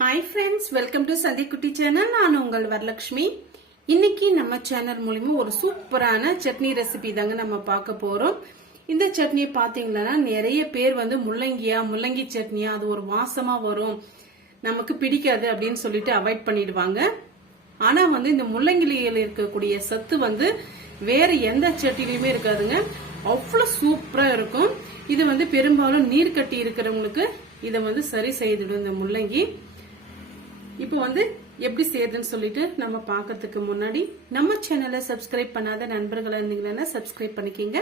Hi friends welcome to சந்திக்குட்டி channel நான் உங்கள் வரலட்சுமி இன்னைக்கு நம்ம சேனல் மூலிமா ஒரு சூப்பரான சட்னி ரெசிபி தாங்க நம்ம பார்க்க போறோம். இந்த சட்னியை பார்த்தீங்கன்னா நிறைய பேர் வந்து முள்ளங்கியா முள்ளங்கி சட்னியா அது ஒரு வாசமா வரும். நமக்கு பிடிக்காது அப்படின்னு சொல்லிட்டு அவாய்ட் பண்ணிடுவாங்க. ஆனா வந்து இந்த முள்ளங்கிலியில் இருக்கக்கூடிய சத்து வந்து வேற எந்த சட்னிலையுமே இருக்காதுங்க. அவ்வளோ சூப்பராக இருக்கும். இது வந்து பெரும்பாலும் நீர் கட்டி இருக்கிறவங்களுக்கு இதை வந்து சரி செய்துடும் இந்த முள்ளங்கி. இப்போ வந்து எப்படி செய்யறதுன்னு சொல்லிட்டு நம்ம பார்க்கறதுக்கு முன்னாடி நம்ம சேனலை சப்ஸ்கிரைப் பண்ணாத நண்பர்களா இருந்தீங்கன்னா சப்ஸ்கிரைப் பண்ணிக்கிங்க.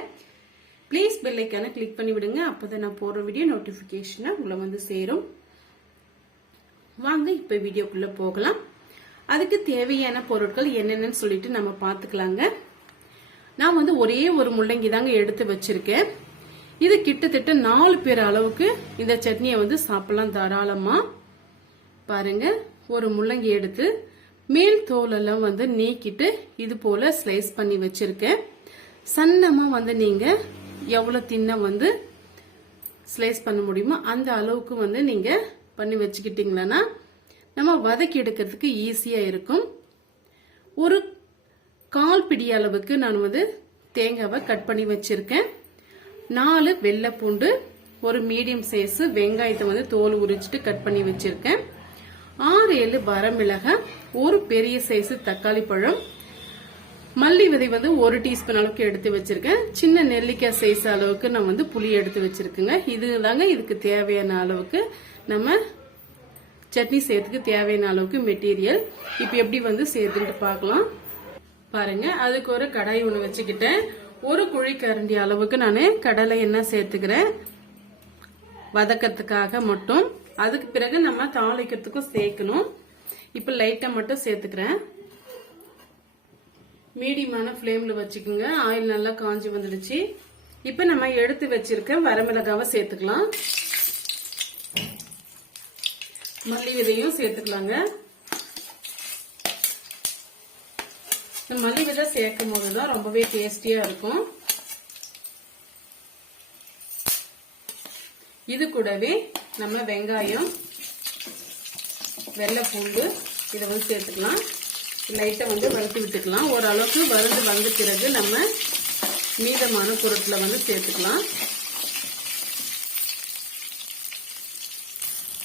ப்ளீஸ் பெல் ஐக்கான கிளிக் பண்ணி விடுங்க. அப்போதான் நான் போடுற வீடியோ நோட்டிஃபிகேஷனை உங்களை வந்து சேரும். வாங்க இப்போ வீடியோக்குள்ள போகலாம். அதுக்கு தேவையான பொருட்கள் என்னென்னு சொல்லிட்டு நம்ம பார்த்துக்கலாங்க. நான் வந்து ஒரே ஒரு முள்ளங்கி தாங்க எடுத்து வச்சிருக்கேன். இது கிட்டத்தட்ட நாலு பேர் அளவுக்கு இந்த சட்னியை வந்து சாப்பிடலாம் தாராளமா. பாருங்க. ஒரு முள்ளங்கி எடுத்து மேல் தோலெல்லாம் வந்து நீக்கிட்டு இது போல ஸ்லைஸ் பண்ணி வச்சிருக்கேன். சன்னமா வந்து நீங்க எவ்வளவு தின்ன வந்து ஸ்லைஸ் பண்ண முடியுமோ அந்த அளவுக்கு வந்து நீங்க பண்ணி வச்சுக்கிட்டீங்களன்னா நம்ம வதக்கி எடுக்கிறதுக்கு ஈஸியா இருக்கும். ஒரு கால் பிடி அளவுக்கு நான் வந்து தேங்காவை கட் பண்ணி வச்சிருக்கேன். நாலு வெள்ளை பூண்டு ஒரு மீடியம் சைஸ் வெங்காயத்தை வந்து தோல் உரிச்சிட்டு கட் பண்ணி வச்சிருக்கேன். ஆறு ஏழு வரமிளக ஒரு பெரிய சைஸ் தக்காளி பழம். மல்லி விதை வந்து ஒரு டீஸ்பூன் அளவுக்கு எடுத்து வச்சிருக்கேன். சின்ன நெல்லிக்காய் சைஸ் அளவுக்கு நான் வந்து புளி எடுத்து வச்சிருக்கேங்க. இது தாங்க இதுக்கு தேவையான அளவுக்கு நம்ம சட்னி செய்யறதுக்கு தேவையான அளவுக்கு மெட்டீரியல் இப்போ எப்படி வந்து சேர்த்துட்டு பார்க்கலாம். பாருங்க அதுக்கு ஒரு கடாய் ஒன்று வச்சுக்கிட்டேன். ஒரு குழி கரண்டி அளவுக்கு நான் கடலை எண்ணெய் சேர்த்துக்கிறேன். வதக்கிறதுக்காக மட்டும். அதுக்கு பிறகு நம்ம தாளிக்கிறதுக்கும் சேர்க்கணும். இப்போ லைட்டா மட்டும் சேர்த்துக்கிறேன். மீடியமான ஃப்ளேம்ல வச்சுக்கோங்க. ஆயில் நல்லா காஞ்சி வந்துடுச்சு. இப்போ நம்ம எடுத்து வச்சிருக்க வரமிளகாவை சேர்த்துக்கலாம். மல்லி விதையும் சேர்த்துக்கலாங்க. மல்லி விதை சேர்க்கும் போதுதான் ரொம்பவே டேஸ்டியா இருக்கும். இது கூடவே நம்ம வெங்காயம் வெள்ளை பூண்டு இதை வந்து சேர்த்துக்கலாம். லைட்டை வந்து வறுத்து விட்டுக்கலாம். ஓரளவுக்கு வறுந்து வந்த பிறகு நம்ம மீதமான பொருட்களை வந்து சேர்த்துக்கலாம்.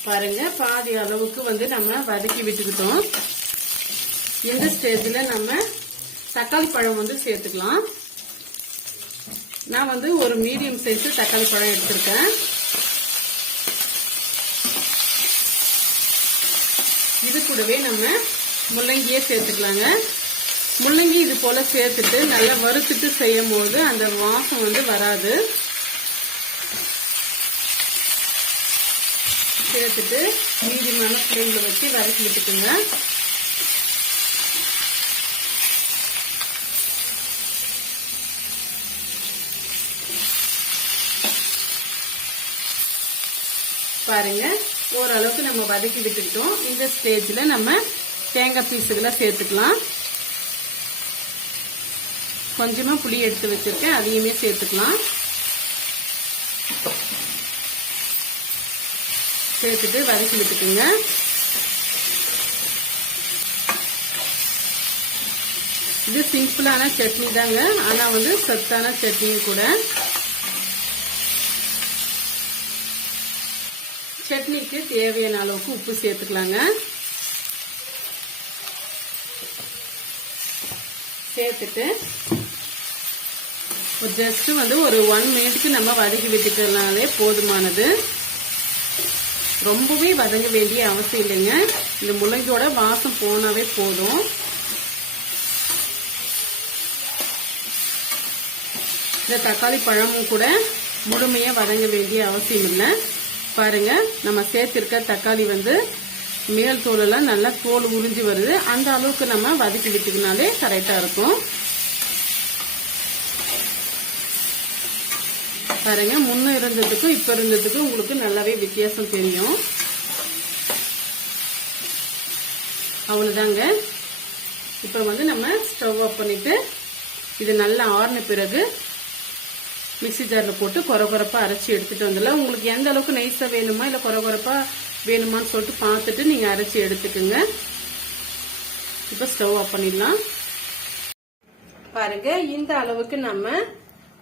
பாருங்க பாதி அளவுக்கு வந்து நம்ம வதக்கி விட்டுக்கிட்டோம். இந்த ஸ்டேஜில் நம்ம தக்காளி பழம் வந்து சேர்த்துக்கலாம். நான் வந்து ஒரு மீடியம் சைஸ் தக்காளி பழம் எடுத்திருக்கேன். இது கூடவே நம்ம முள்ளங்கியே சேர்த்துக்கலாங்க. முள்ளங்கி இது போல சேர்த்துட்டு நல்லா வறுத்துட்டு செய்யும் போது அந்த வாசம் வந்து வராது. சேர்த்துட்டு மீடியமான ஃப்ளேமில் வச்சு வதக்கி விட்டுக்குங்க. பாருங்க. ஓரளவுக்கு நம்ம வதக்கி விட்டுக்கிட்டோம். இந்த ஸ்டேஜில் நம்ம தேங்காய் பீஸுகளை சேர்த்துக்கலாம். கொஞ்சமாக புளி எடுத்து வச்சுருக்கேன். அதையுமே சேர்த்துக்கலாம். சேர்த்துட்டு வதக்கி விட்டுக்குங்க. இது சிம்பிளான சட்னி தாங்க ஆனால் வந்து சத்தான சட்னியும் கூட. சட்னிக்கு தேவையான அளவுக்கு உப்பு சேர்த்துக்கலாங்க. சேர்த்துட்டு ஜஸ்ட் வந்து ஒரு ஒன் மினிட்க்கு நம்ம வதக்கி விட்டுக்கிறதுனாலே போதுமானது. ரொம்பவே வதங்க வேண்டிய அவசியம் இல்லைங்க. இந்த முள்ளங்கியோட வாசம் போனாவே போதும். இந்த தக்காளி பழமும் கூட முழுமையா வதங்க வேண்டிய அவசியம் இல்லை. பாருங்க நம்ம சேர்த்திருக்க தக்காளி வந்து மேல் தோலெல்லாம் நல்லா தோல் உறிஞ்சி வருது. அந்த அளவுக்கு நம்ம வதக்கி விட்டுக்கினாலே கரெக்டாக இருக்கும். பாருங்க முன்ன இருந்ததுக்கும் இப்போ இருந்ததுக்கும் உங்களுக்கு நல்லாவே வித்தியாசம் தெரியும். அவ்வளோதாங்க இப்போ வந்து நம்ம ஸ்டவ் ஆஃப் பண்ணிவிட்டு இது நல்லா ஆறின பிறகு மிக்சி ஜாரில் போட்டு கொர கொரப்பா அரைச்சி எடுத்துகிட்டு வந்துடலாம். உங்களுக்கு எந்த அளவுக்கு நைஸாக வேணுமா இல்லை கொர கொரப்பா வேணுமான்னு சொல்லிட்டு பார்த்துட்டு நீங்கள் அரைச்சி எடுத்துக்கோங்க. இப்போ ஸ்டவ் ஆஃப் பண்ணிடலாம். பாருங்க இந்த அளவுக்கு நம்ம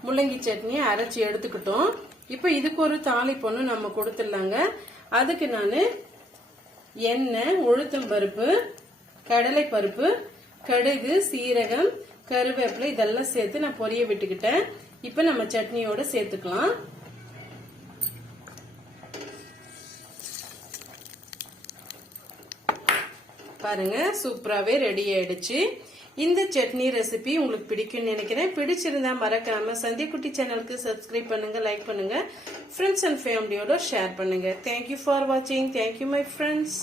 முள்ளங்கி சட்னியை அரைச்சி எடுத்துக்கிட்டோம். இப்போ இதுக்கு ஒரு தாளிப்பொண்ணு நம்ம கொடுத்துடலாங்க. அதுக்கு நான் எண்ணெய் உளுத்தம் பருப்பு கடலை பருப்பு கடுகு சீரகம் கருவேப்பிலை இதெல்லாம் சேர்த்து நான் பொரிய விட்டுக்கிட்டேன். இப்போ நம்ம சட்னியோட சேர்த்துக்கலாம். பாருங்க சூப்பராகவே ரெடி ஆயிடுச்சு. இந்த சட்னி ரெசிபி உங்களுக்கு பிடிக்கும்னு நினைக்கிறேன். பிடிச்சிருந்தா மறக்காம சந்தியக்குட்டி சேனலுக்கு சப்ஸ்கிரைப் பண்ணுங்க லைக் பண்ணுங்க. ஃப்ரெண்ட்ஸ் அண்ட் ஃபேமிலியோட ஷேர் பண்ணுங்க. தேங்க்யூ ஃபார் வாட்சிங் தேங்க்யூ மை ஃப்ரெண்ட்ஸ்